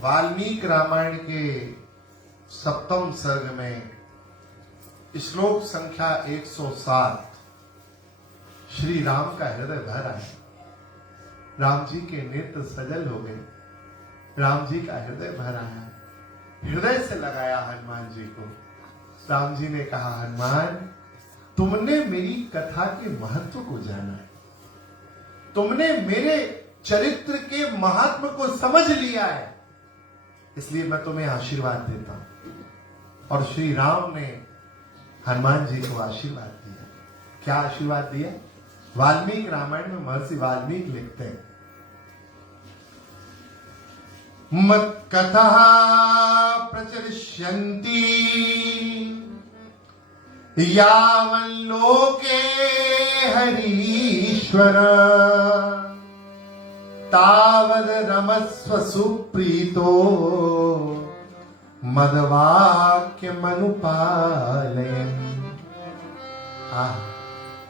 वाल्मीकि रामायण के सप्तम सर्ग में श्लोक संख्या 107 श्री राम का हृदय भर आया। राम जी के नेत्र सजल हो गए, राम जी का हृदय भर आया। हृदय से लगाया हनुमान जी को। राम जी ने कहा, हनुमान तुमने मेरी कथा के महत्व को जाना है, तुमने मेरे चरित्र के महात्म को समझ लिया है, इसलिए मैं तुम्हें आशीर्वाद देता हूं। और श्री राम ने हनुमान जी को आशीर्वाद दिया। क्या आशीर्वाद दिया? वाल्मीकि रामायण में महर्षि वाल्मीकि लिखते हैं, मत कथा प्रचरिष्यन्ति यावन् लोके हरीश्वर तावद रमस्व सुप्रीतो मदवाक्य मनुपालयन्।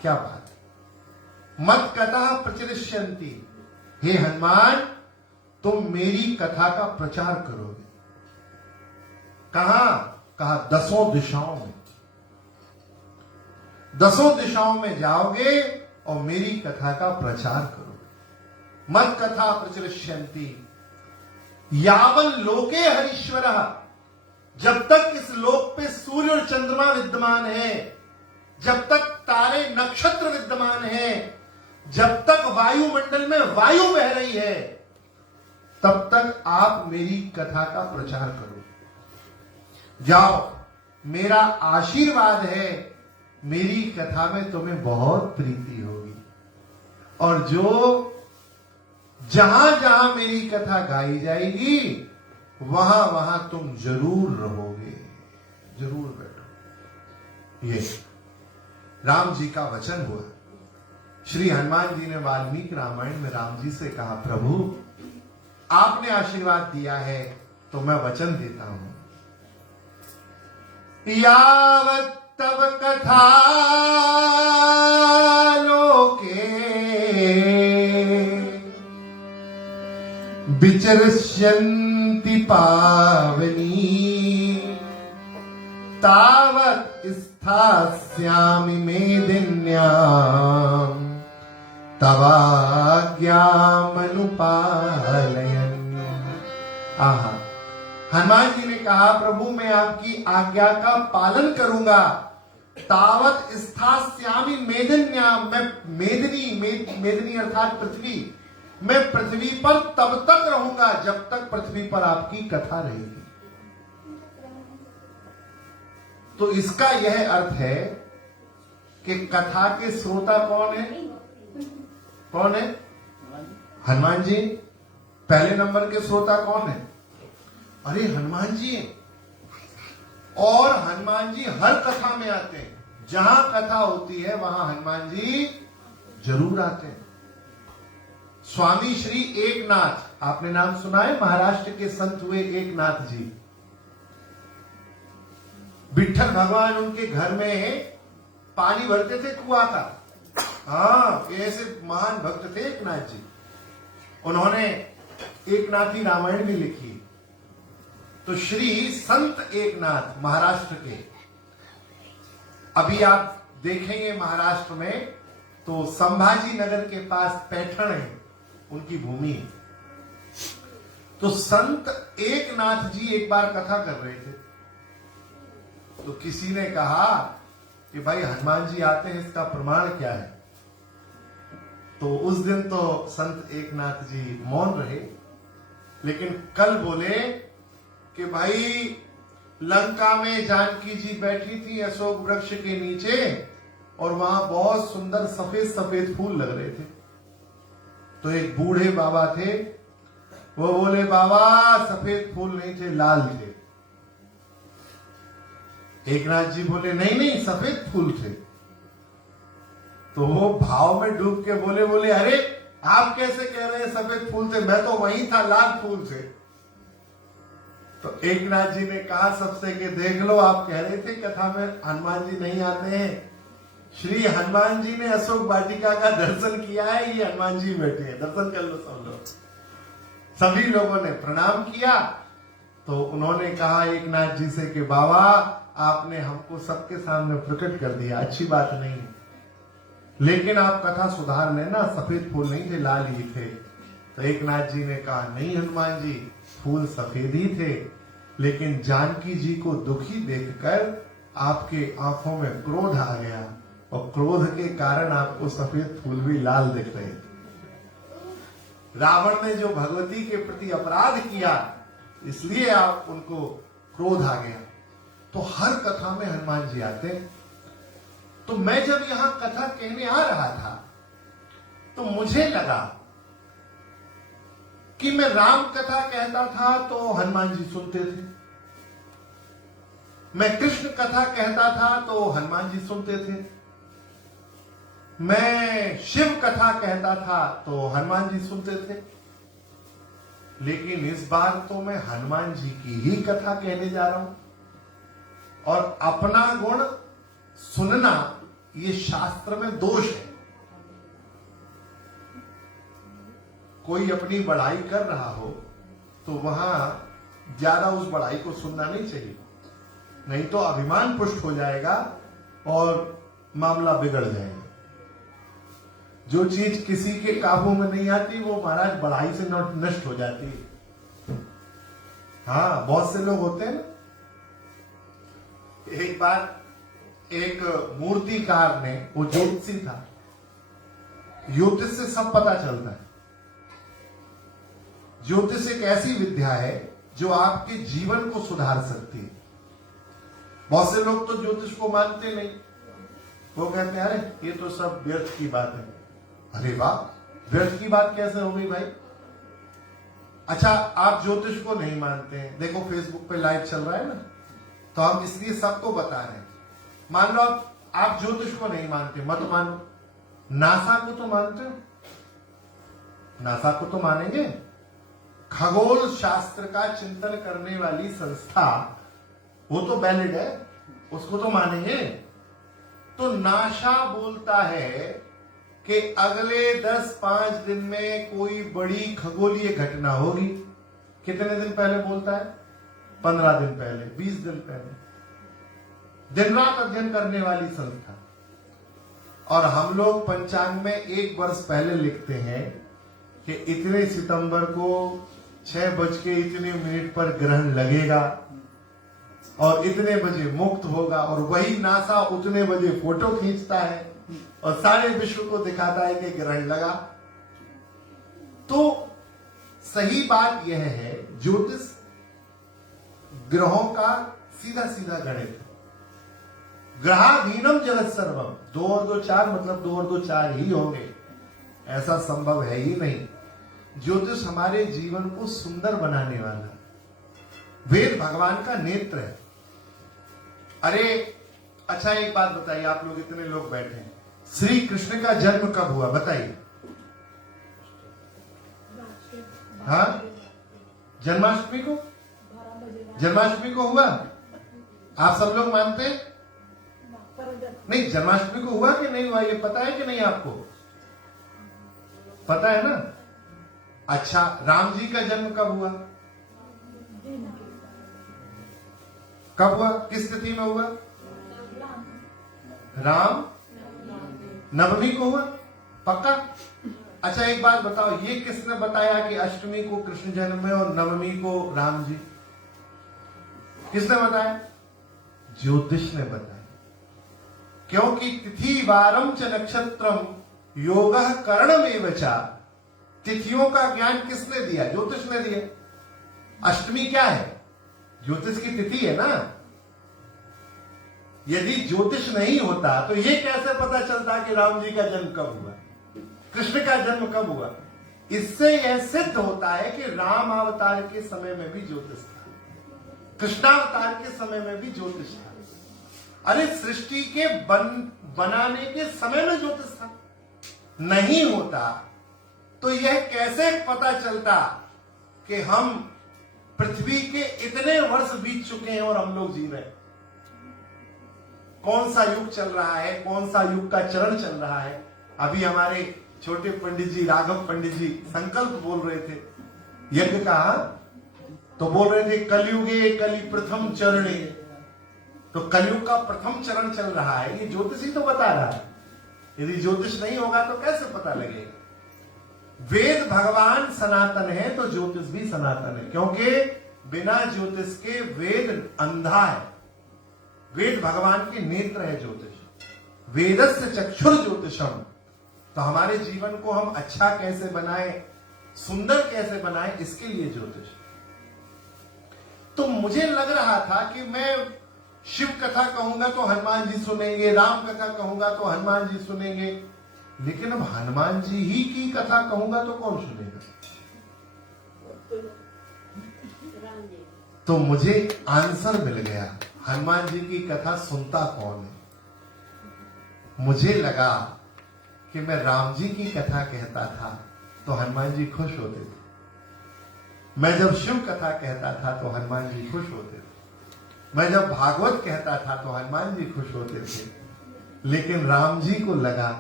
क्या बात है। मत कथा प्रचरिष्यन्ति, हे हनुमान तुम मेरी कथा का प्रचार करोगे। कहां? कहा 10 दिशाओं में। 10 दिशाओं में जाओगे और मेरी कथा का प्रचार करोगे। मत कथा प्रचलिष्यन्ति यावन् लोके हरीश्वरः, जब तक इस लोक पे सूर्य और चंद्रमा विद्यमान है, जब तक तारे नक्षत्र विद्यमान है, जब तक वायुमंडल में वायु बह रही है, तब तक आप मेरी कथा का प्रचार करो। जाओ, मेरा आशीर्वाद है, मेरी कथा में तुम्हें बहुत प्रीति होगी। और जो जहां जहां मेरी कथा गाई जाएगी वहां वहां तुम जरूर रहोगे, जरूर बैठो। ये राम जी का वचन हुआ। श्री हनुमान जी ने वाल्मीकि रामायण में राम जी से कहा, प्रभु आपने आशीर्वाद दिया है तो मैं वचन देता हूं। यावत् तव कथा लोके विचरिष्यन्ति पावनी तावत् स्थास्यामि मेदिन्याम् तवाज्ञामनुपालयन्। आहा, हनुमान जी ने कहा, प्रभु मैं आपकी आज्ञा का पालन करूंगा। तावत् स्थास्यामि मेदिन्याम्, मैं मेदिनी अर्थात पृथ्वी, मैं पृथ्वी पर तब तक रहूंगा जब तक पृथ्वी पर आपकी कथा रहेगी। तो इसका यह अर्थ है कि कथा के श्रोता कौन है? कौन है? हनुमान जी। पहले नंबर के श्रोता कौन है? अरे हनुमान जी। और हनुमान जी हर कथा में आते हैं, जहां कथा होती है वहां हनुमान जी जरूर आते हैं। स्वामी श्री एकनाथ, आपने नाम सुना है? महाराष्ट्र के संत हुए एकनाथ जी। विठ्ठल भगवान उनके घर में पानी भरते थे कुआं का। हाँ, ऐसे महान भक्त थे एकनाथ जी। उन्होंने एकनाथी रामायण भी लिखी। तो श्री संत एकनाथ महाराष्ट्र के, अभी आप देखेंगे महाराष्ट्र में तो संभाजी नगर के पास पैठण है उनकी भूमि। तो संत एकनाथ जी एक बार कथा कर रहे थे, तो किसी ने कहा कि भाई हनुमान जी आते हैं, इसका प्रमाण क्या है? तो उस दिन तो संत एकनाथ जी मौन रहे, लेकिन कल बोले कि भाई लंका में जानकी जी बैठी थी अशोक वृक्ष के नीचे और वहां बहुत सुंदर सफेद सफेद फूल लग रहे थे। तो एक बूढ़े बाबा थे, वो बोले, बाबा सफेद फूल नहीं थे, लाल थे। एकनाथ जी बोले, नहीं नहीं सफेद फूल थे। तो वो भाव में डूब के बोले अरे आप कैसे कह रहे हैं सफेद फूल थे, मैं तो वहीं था, लाल फूल थे। तो एकनाथ जी ने कहा सबसे कि देख लो, आप कह रहे थे कथा में हनुमान जी नहीं आते हैं, श्री हनुमान जी ने अशोक वाटिका का दर्शन किया है, ये हनुमान जी बैठे हैं, दर्शन कर लो सब लोग। सभी लोगों ने प्रणाम किया तो उन्होंने कहा एक नाथ जी से कि बाबा आपने हमको सबके सामने प्रकट कर दिया, अच्छी बात नहीं, लेकिन आप कथा सुधार में ना सफेद फूल नहीं थे, लाल ही थे। तो एक नाथ जी ने कहा नहीं हनुमान जी, फूल सफेद ही थे, लेकिन जानकी जी को दुखी देखकर आपके आंखों में क्रोध आ गया और क्रोध के कारण आपको सफेद फूल भी लाल दिख रहे थे। रावण ने जो भगवती के प्रति अपराध किया, इसलिए आप उनको क्रोध आ गया। तो हर कथा में हनुमान जी आते। तो मैं जब यहां कथा कहने आ रहा था तो मुझे लगा कि मैं राम कथा कहता था तो हनुमान जी सुनते थे, मैं कृष्ण कथा कहता था तो हनुमान जी सुनते थे, मैं शिव कथा कहता था तो हनुमान जी सुनते थे। लेकिन इस बार तो मैं हनुमान जी की ही कथा कहने जा रहा हूं। और अपना गुण सुनना ये शास्त्र में दोष है। कोई अपनी बड़ाई कर रहा हो तो वहां ज्यादा उस बड़ाई को सुनना नहीं चाहिए, नहीं तो अभिमान पुष्ट हो जाएगा और मामला बिगड़ जाएगा। जो चीज किसी के काबू में नहीं आती वो महाराज बड़ाई से नष्ट हो जाती है। हाँ, बहुत से लोग होते हैं ना। एक बार एक मूर्तिकार ने, वो ज्योतिषी था, ज्योतिष से सब पता चलता है। ज्योतिष एक ऐसी विद्या है जो आपके जीवन को सुधार सकती है। बहुत से लोग तो ज्योतिष को मानते नहीं, वो कहते हैं अरे ये तो सब व्यर्थ की बात है। अरे वाह, व्यर्थ की बात कैसे हो गई भाई? अच्छा, आप ज्योतिष को नहीं मानते हैं, देखो फेसबुक पे लाइव चल रहा है ना, तो हम इसलिए सबको बता रहे हैं। मान लो आप ज्योतिष को नहीं मानते, मत मानो, नासा को तो मानते हो, नासा को तो मानेंगे। खगोल शास्त्र का चिंतन करने वाली संस्था, वो तो वैलिड है, उसको तो मानेंगे। तो नासा बोलता है कि अगले 10-5 दिन में कोई बड़ी खगोलीय घटना होगी। कितने दिन पहले बोलता है? 15 दिन पहले, 20 दिन पहले। दिन रात अध्ययन करने वाली संस्था। और हम लोग पंचांग में 1 वर्ष पहले लिखते हैं कि इतने सितंबर को 6:01 पर ग्रहण लगेगा और इतने बजे मुक्त होगा, और वही नासा उतने बजे फोटो खींचता है और सारे विश्व को दिखाता है कि ग्रहण लगा। तो सही बात यह है, ज्योतिष ग्रहों का सीधा सीधा गणित है। ग्रहाधीनम जगत सर्वम, 2 और 2 4, मतलब 2 और 2 4 ही होंगे, ऐसा संभव है ही नहीं। ज्योतिष हमारे जीवन को सुंदर बनाने वाला, वेद भगवान का नेत्र है। अरे अच्छा, एक बात बताइए, आप लोग इतने लोग बैठे हैं, श्री कृष्ण का जन्म कब हुआ बताइए? हाँ, जन्माष्टमी को, जन्माष्टमी को हुआ। आप सब लोग मानते हैं? नहीं, जन्माष्टमी को हुआ कि नहीं हुआ, ये पता है कि नहीं आपको? पता है ना? अच्छा, राम जी का जन्म कब हुआ? कब हुआ? किस तिथि में हुआ? राम नवमी को हुआ, पक्का? अच्छा, एक बात बताओ, ये किसने बताया कि अष्टमी को कृष्ण जन्म है और नवमी को राम जी? किसने बताया? ज्योतिष ने बताया। क्योंकि तिथि वारम च नक्षत्रम योगः करणमेव च। तिथियों का ज्ञान किसने दिया? ज्योतिष ने दिया। अष्टमी क्या है? ज्योतिष की तिथि है ना। यदि ज्योतिष नहीं होता तो ये कैसे पता चलता कि राम जी का जन्म कब हुआ, कृष्ण का जन्म कब हुआ? इससे यह सिद्ध होता है कि राम अवतार के समय में भी ज्योतिष था, कृष्णावतार के समय में भी ज्योतिष था। अरे सृष्टि के बनाने के समय में ज्योतिष था। नहीं होता तो यह कैसे पता चलता कि हम पृथ्वी के इतने वर्ष बीत चुके हैं और हम लोग जी रहे हैं? कौन सा युग चल रहा है, कौन सा युग का चरण चल रहा है? अभी हमारे छोटे पंडित जी, राघव पंडित जी संकल्प बोल रहे थे यज्ञ का, तो बोल रहे थे कलयुगे कलि प्रथम चरणे, तो कलयुग का प्रथम चरण चल रहा है, ये ज्योतिष ही तो बता रहा है। यदि ज्योतिष नहीं होगा तो कैसे पता लगेगा? वेद भगवान सनातन है तो ज्योतिष भी सनातन है, क्योंकि बिना ज्योतिष के वेद अंधा है। वेद भगवान के नेत्र है ज्योतिष, वेदस्य चक्षुर ज्योतिषम। तो हमारे जीवन को हम अच्छा कैसे बनाए, सुंदर कैसे बनाए, इसके लिए ज्योतिष। तो मुझे लग रहा था कि मैं शिव कथा कहूंगा तो हनुमान जी सुनेंगे, राम कथा कहूंगा तो हनुमान जी सुनेंगे, लेकिन अब हनुमान जी ही की कथा कहूंगा तो कौन सुनेगा? तो मुझे आंसर मिल गया, हनुमान जी की कथा सुनता कौन है। मुझे लगा कि मैं राम जी की कथा कहता था तो हनुमान जी खुश होते थे, मैं जब शिव कथा कहता था तो हनुमान जी खुश होते थे, मैं जब भागवत कहता था तो हनुमान जी खुश होते थे। लेकिन राम जी को लगा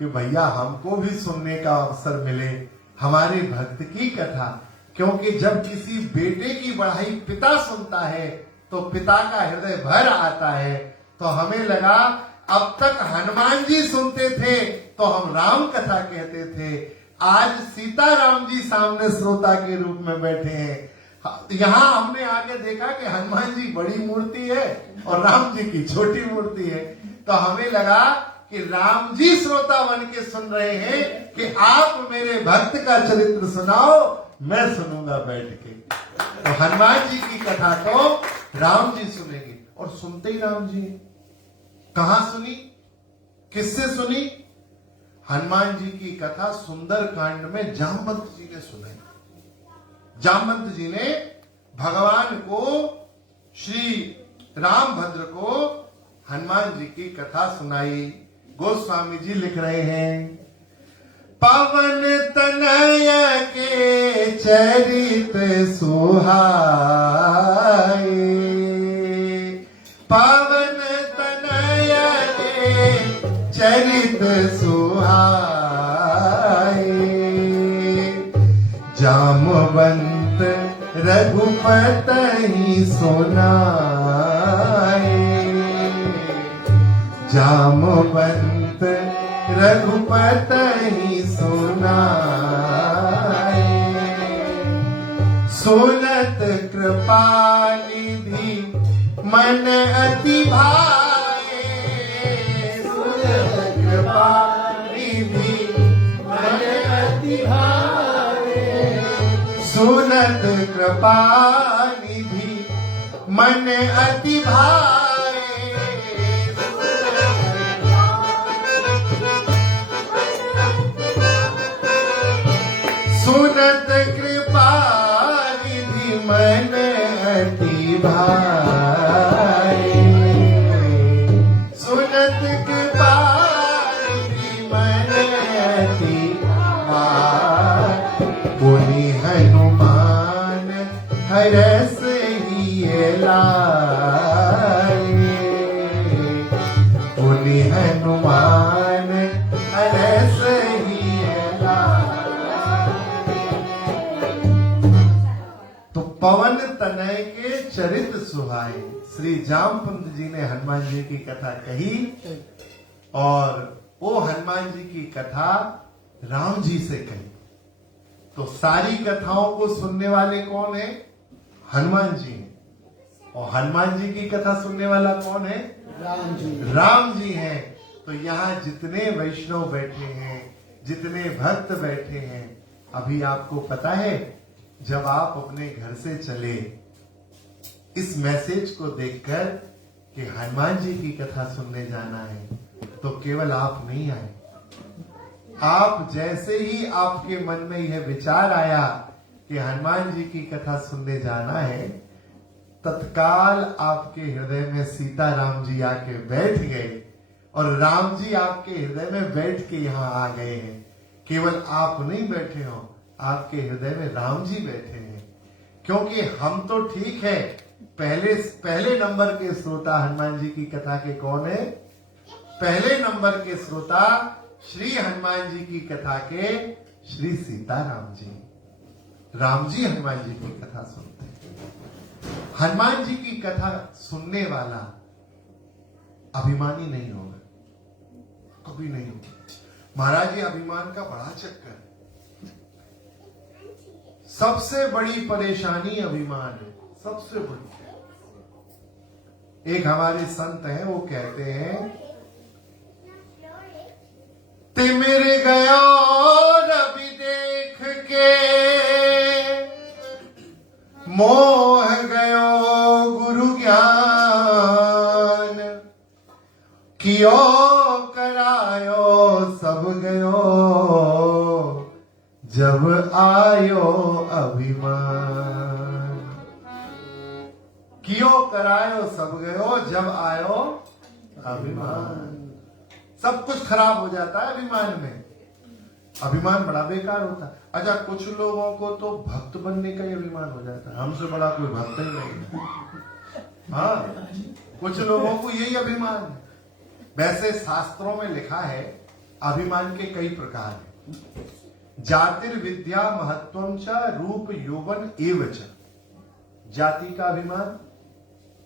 कि भैया हमको भी सुनने का अवसर मिले हमारे भक्त की कथा, क्योंकि जब किसी बेटे की बढ़ाई पिता सुनता है तो पिता का हृदय भर आता है। तो हमें लगा अब तक हनुमान जी सुनते थे तो हम राम कथा कहते थे, आज सीता राम जी सामने श्रोता के रूप में बैठे हैं। यहां हमने आके देखा कि हनुमान जी बड़ी मूर्ति है और राम जी की छोटी मूर्ति है। तो हमें लगा कि राम जी श्रोता बन के सुन रहे हैं कि आप मेरे भक्त का चरित्र सुनाओ, मैं सुनूंगा बैठ के। तो हनुमान जी की कथा तो राम जी सुनेंगे, और सुनते ही राम जी। कहां सुनी, किससे सुनी? हनुमान जी की कथा सुंदर कांड में जामवंत जी ने सुनाई। जामवंत जी ने भगवान को, श्री रामभद्र को हनुमान जी की कथा सुनाई। गोस्वामी जी लिख रहे हैं, पवन तनय के चरित सुहाए, पवन तनय के चरित सुहाए, जामवंत रघुपति सुनाए, जामवंत रघुपति सुनाए, सुनत कृपा निधि मन अति भाए, सुनत कृपा निधि मन अति भाए, सुनत कृपा निधि मन अति भाए, सुनत कृपा निधि मन अति भाए, सुनत कृपा निधि मन अति भाए, पुनि हनुमान हरस हिय लाए, पुनि हनुमान हरस हिय लाए। तो पवन तनय के चरित सुहाए, श्री जामवंत जी ने हनुमान जी की कथा कही, और वो हनुमान जी की कथा राम जी से कही। तो सारी कथाओं को सुनने वाले कौन है? हनुमान जी हैं। और हनुमान जी की कथा सुनने वाला कौन है? राम जी। राम जी हैं। तो यहाँ जितने वैष्णव बैठे हैं, जितने भक्त बैठे हैं, अभी आपको पता है, जब आप अपने घर से चले इस मैसेज को देखकर कि हनुमान जी की कथा सुनने जाना है, तो केवल आप नहीं आए। आप जैसे ही आपके मन में यह विचार आया कि हनुमान जी की कथा सुनने जाना है, तत्काल आपके हृदय में सीता राम जी आके बैठ गए, और राम जी आपके हृदय में बैठ के यहाँ आ गए हैं। केवल आप नहीं बैठे हो, आपके हृदय में राम जी बैठे हैं। क्योंकि हम तो ठीक है, पहले नंबर के श्रोता हनुमान जी की कथा के कौन है? पहले नंबर के श्रोता श्री हनुमान जी की कथा के श्री सीता राम जी। राम जी हनुमान जी की कथा सुनते हैं। हनुमान जी की कथा सुनने वाला अभिमानी नहीं होगा, कभी नहीं होगा। महाराज जी अभिमान का बड़ा चक्कर है, सबसे बड़ी परेशानी अभिमान है, सबसे बड़ी। एक हमारे संत हैं, वो कहते हैं, तिमिर गया रवि देख के, मोह गयो गुरु ज्ञान, कियो करायो सब गयो, जब आयो अभिमान। कियो करायो सब गयो, जब आयो अभिमान। सब कुछ खराब हो जाता है अभिमान में। अभिमान बड़ा बेकार होता है। अच्छा, कुछ लोगों को तो भक्त बनने का ही अभिमान हो जाता है, हमसे बड़ा कोई भक्त ही नहीं है। हाँ, कुछ लोगों को यही अभिमान है। वैसे शास्त्रों में लिखा है अभिमान के कई प्रकार हैं। जातिर्विद्या महत्वम च रूप यौवन एव च। जाति का अभिमान,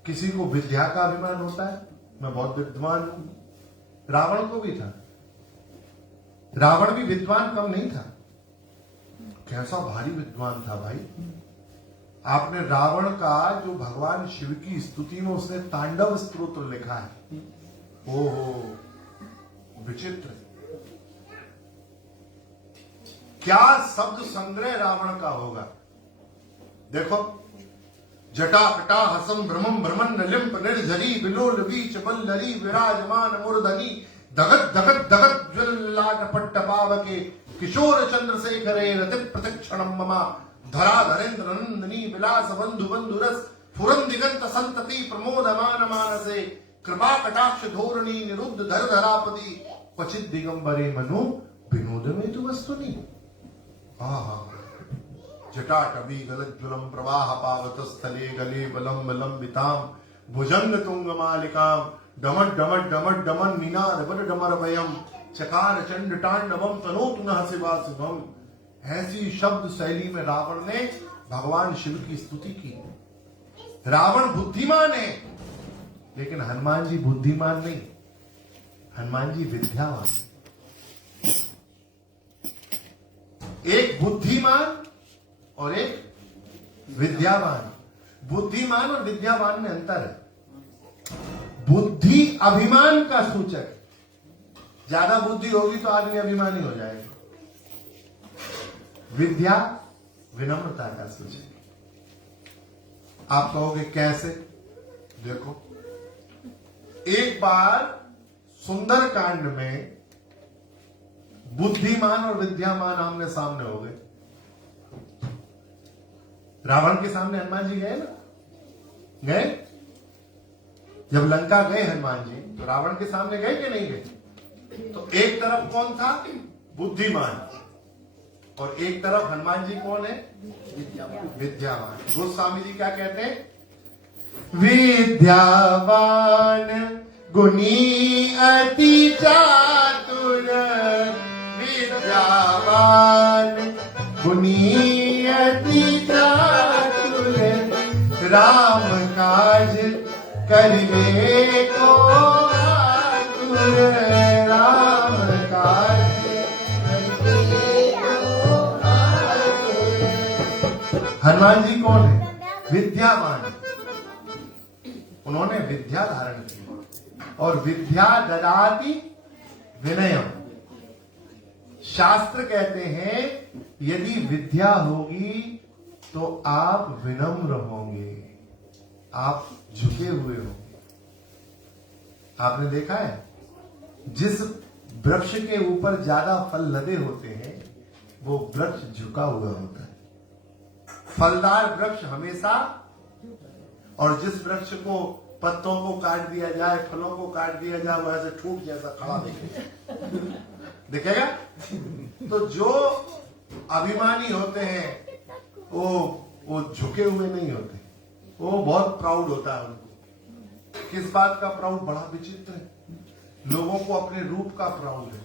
किसी को विद्या का अभिमान होता है, मैं बहुत विद्वान हूं। रावण को भी था, रावण भी विद्वान कम नहीं था, कैसा भारी विद्वान था भाई। आपने रावण का जो भगवान शिव की स्तुति में उसने तांडव स्तोत्र लिखा है, ओहो विचित्र। क्या शब्द संग्रह रावण का होगा। देखो, जटा कटा हसम भ्रमम भ्रमण लिंप निर्झरी बिलोल बीच बल्लरी विराजमान मूर्धनी दगत दगत दगत ज्वललाट पट्ट पावके किशोर चंद्रशेखरे रति प्रतिक्षणम ममा धरा धरेन्द्र नंदिनी विलास बंधु बंधुरस फुरन दिगंत संतति प्रमोदमान मानसे कृपा कटाक्ष धोरणी निरुद्ध धर धरापति क्वचित दिगंबरे मनु विनोद में तु वस्तुनि। जटाटवी गलज्ज्वलम प्रवाह पावत स्थले गले बलम विलंबिताम भुजंग तुंग मालिकाम डमट डमट डमट डमन निनाद बड़ डमर वयम चकार चंड तांडवम तनोत नः शिवा शुभम। ऐसी शब्द शैली में रावण ने भगवान शिव की स्तुति की। रावण बुद्धिमान है, लेकिन हनुमान जी बुद्धिमान नहीं, हनुमान जी विद्यावान। एक बुद्धिमान और एक विद्यावान। बुद्धिमान और विद्यावान में अंतर है। बुद्धि अभिमान का सूचक है, ज्यादा बुद्धि होगी तो आदमी अभिमानी हो जाएगा। विद्या विनम्रता का सूचक है। आप कहोगे कैसे? देखो, एक बार सुंदर कांड में बुद्धिमान और विद्यामान आमने सामने हो गए। रावण के सामने हनुमान जी गए ना, गए। जब लंका गए हनुमान जी तो रावण के सामने गए कि नहीं गए? तो एक तरफ कौन था? बुद्धिमान, और एक तरफ हनुमान जी कौन है? विद्यावान। गोस्वामी जी क्या कहते हैं? विद्यावान गुणी अति चातुर, विद्यावान गुणी अति चातुर, राम काज करिबे को आतुर, राम काज करिबे को आतुर। हनुमान जी कौन है? विद्यावान। उन्होंने विद्या धारण की, और विद्या ददाति विनयम। शास्त्र कहते हैं यदि विद्या होगी तो आप विनम्र होंगे, आप झुके हुए होंगे। आपने देखा है, जिस वृक्ष के ऊपर ज्यादा फल लदे होते हैं वो वृक्ष झुका हुआ होता है। फलदार वृक्ष हमेशा, और जिस वृक्ष को पत्तों को काट दिया जाए, फलों को काट दिया जाए, वो ऐसे ठूट जैसा खड़ा दिखेगा। तो जो अभिमानी होते हैं वो झुके हुए नहीं होते, वो बहुत प्राउड होता है उनको। किस बात का प्राउड? बड़ा विचित्र है। लोगों को अपने रूप का प्राउड है।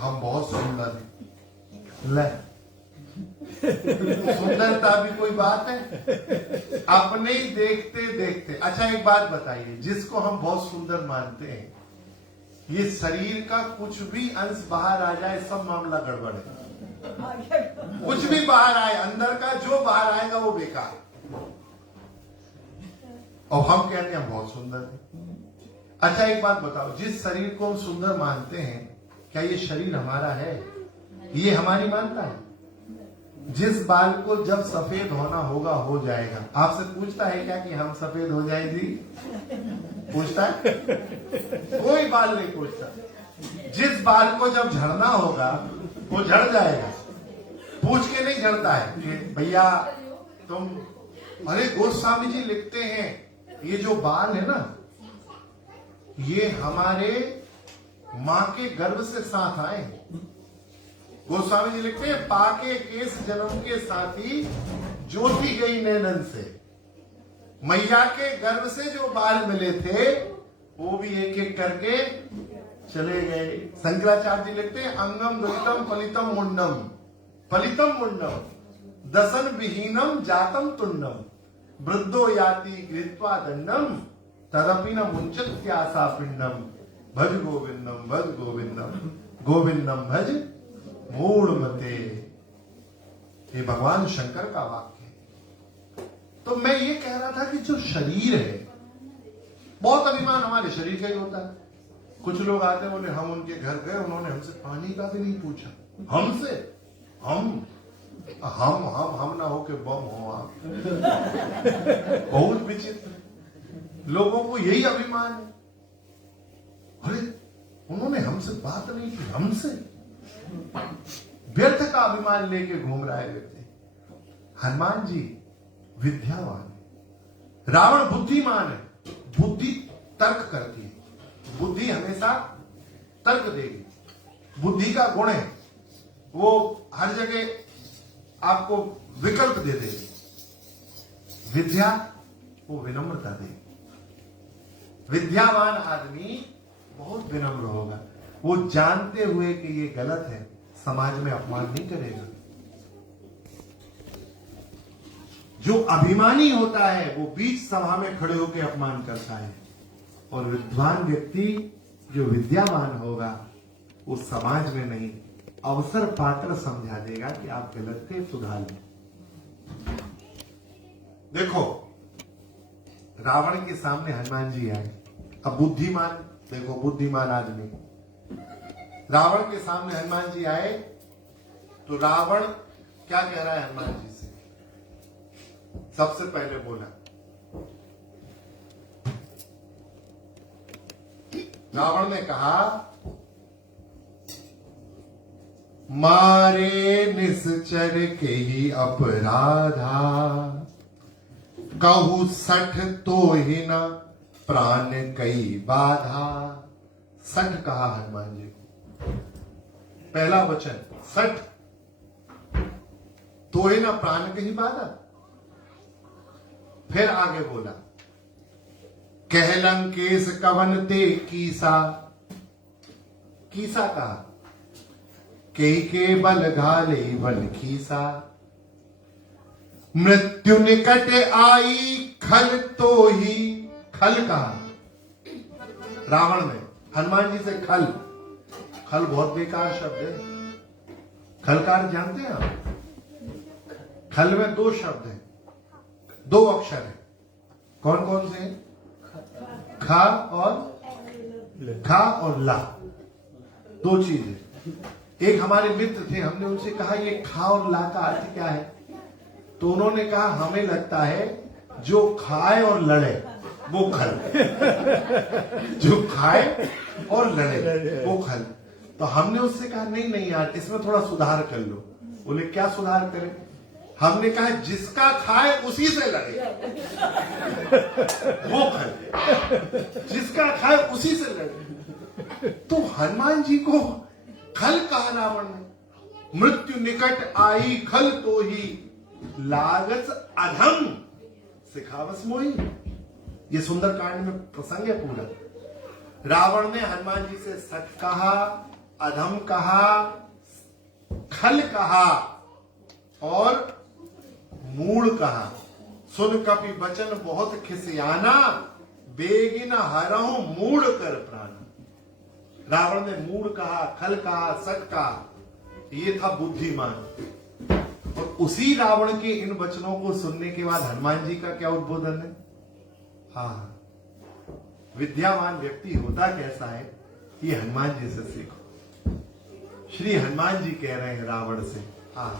हम बहुत सुंदर हैं। ले, सुंदरता भी कोई बात है? अपने ही देखते देखते। अच्छा एक बात बताइए, जिसको हम बहुत सुंदर मानते हैं, ये शरीर का कुछ भी अंश बाहर आ जाए, सब मामला गड़बड़ है। कुछ भी बाहर आए, अंदर का जो बाहर आएगा वो बेकार। और हम कहते हैं हम बहुत सुंदर हैं। अच्छा एक बात बताओ, जिस शरीर को हम सुंदर मानते हैं, क्या ये शरीर हमारा है? ये हमारी मानता है? जिस बाल को जब सफेद होना होगा हो जाएगा, आपसे पूछता है क्या कि हम सफेद हो जाए जी? पूछता है? कोई बाल नहीं पूछता। जिस बाल को जब झड़ना होगा वो झड़ जाएगा, पूछ के नहीं झड़ता है कि भैया तुम। अरे गोस्वामी जी लिखते हैं, ये जो बाल है ना, ये हमारे मां के गर्भ से साथ आए। गोस्वामी जी लिखते हैं, पाके केस जन्म के साथी ज्योति गई नैनन से। मैया के गर्भ से जो बाल मिले थे वो भी एक एक करके चले गए। शंकराचार्य जी लिखते हैं, अंगम दुरितम फलितम मुंडम, फलितम मुंडम दसन विहीनम जातम तुंडम, वृद्धो याति गृहीत्वा दंडम, तदपि न मुंचत्यासा पिंडम, भज गोविंदम भज गोविंदम, गोविंदम भज मूढ़मते। ये भगवान शंकर का वाक्य है। तो मैं ये कह रहा था कि जो शरीर है, बहुत अभिमान हमारे शरीर का ही होता है। कुछ लोग आते हैं, बोले हम उनके घर गए, उन्होंने हमसे पानी का भी नहीं पूछा। हमसे? हम ना हो के बम हो आप। बहुत विचित्र। लोगों को यही अभिमान है। अरे उन्होंने हमसे बात नहीं की, हमसे। व्यर्थ का अभिमान लेके घूम रहा है व्यक्ति। हनुमान जी विद्यावान है, रावण बुद्धिमान है। बुद्धि तर्क करती है, बुद्धि हमेशा तर्क देगी। बुद्धि का गुण है, वो हर जगह आपको विकल्प दे देगी। विद्या वो विनम्रता देगी। विद्यावान आदमी बहुत विनम्र होगा। वो जानते हुए कि ये गलत है, समाज में अपमान नहीं करेगा। जो अभिमानी होता है वो बीच सभा में खड़े होकर अपमान करता है। और विद्वान व्यक्ति जो विद्यावान होगा वो समाज में नहीं, अवसर पाकर समझा देगा कि आप गलत थे, सुधार लें। देखो रावण के सामने हनुमान जी आए। अब बुद्धिमान, देखो बुद्धिमान आदमी, रावण के सामने हनुमान जी आए तो रावण क्या कह रहा है हनुमान जी से? सबसे पहले बोला, रावण ने कहा, मारे निश्चर के ही अपराधा, कहू सठ तो ही न प्राण कई बाधा। सठ कहा हनुमान जी को, पहला वचन सठ, तो ही न प्राण कई बाधा। फिर आगे बोला, कहलंकेश कवन ते कीसा। कीसा कहा, के बल घाले बल खीसा। मृत्यु निकट आई खल तो ही। खल कहा रावण ने हनुमान जी से। खल, खल बहुत बेकार शब्द है। खलकार जानते हैं आप? खल में दो शब्द हैं, दो अक्षर हैं। कौन कौन से हैं? खा और ला, दो चीजें। एक हमारे मित्र थे, हमने उनसे कहा ये खा और ला का अर्थ क्या है? तो उन्होंने कहा हमें लगता है जो खाए और लड़े वो खल। जो खाए और लड़े वो खल। तो हमने उससे कहा नहीं यार, इसमें थोड़ा सुधार कर लो। बोले क्या सुधार करें? हमने कहा जिसका खाए उसी से लड़े वो खल। जिसका खाए उसी से लड़े। तो हनुमान जी को खल कहा रावण ने। मृत्यु निकट आई खल तो ही, लागस अधम सिखावस मोही। ये सुंदरकांड में प्रसंग है पूरा। रावण ने हनुमान जी से सठ कहा, अधम कहा, खल कहा। और मूढ़ कहा। सुन कपि बचन बहुत खिसियाना, बेगिन हरहु मूढ़ कर प्राण। रावण ने मूढ़ कहा, खल कहा, सट कहा, ये था बुद्धिमान। और उसी रावण के इन वचनों को सुनने के बाद हनुमान जी का क्या उद्बोधन है? हाँ, विद्यावान व्यक्ति होता कैसा है, ये हनुमान जी से सीखो। श्री हनुमान जी कह रहे हैं रावण से, हाँ